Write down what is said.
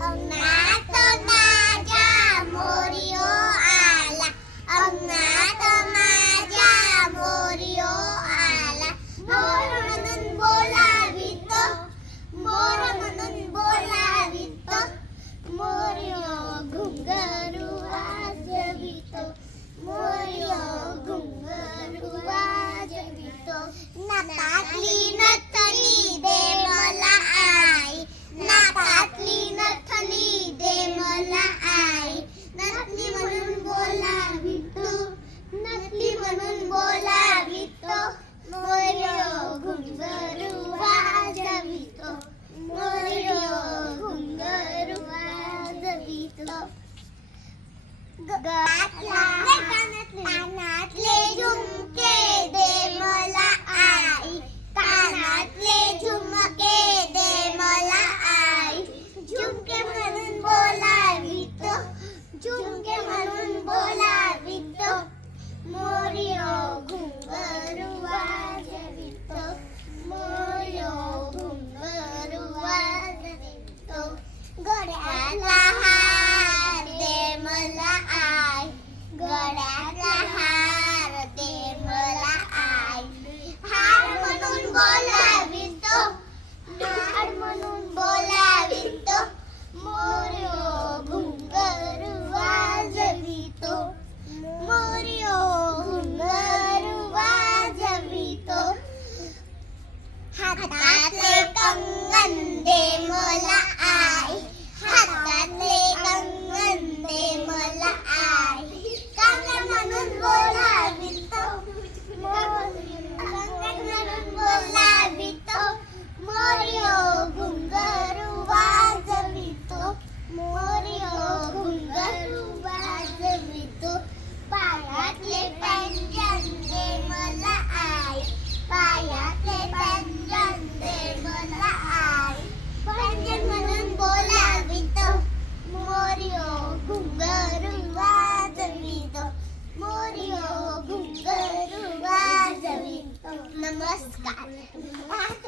Oh, no. Anak. 快答。muscat.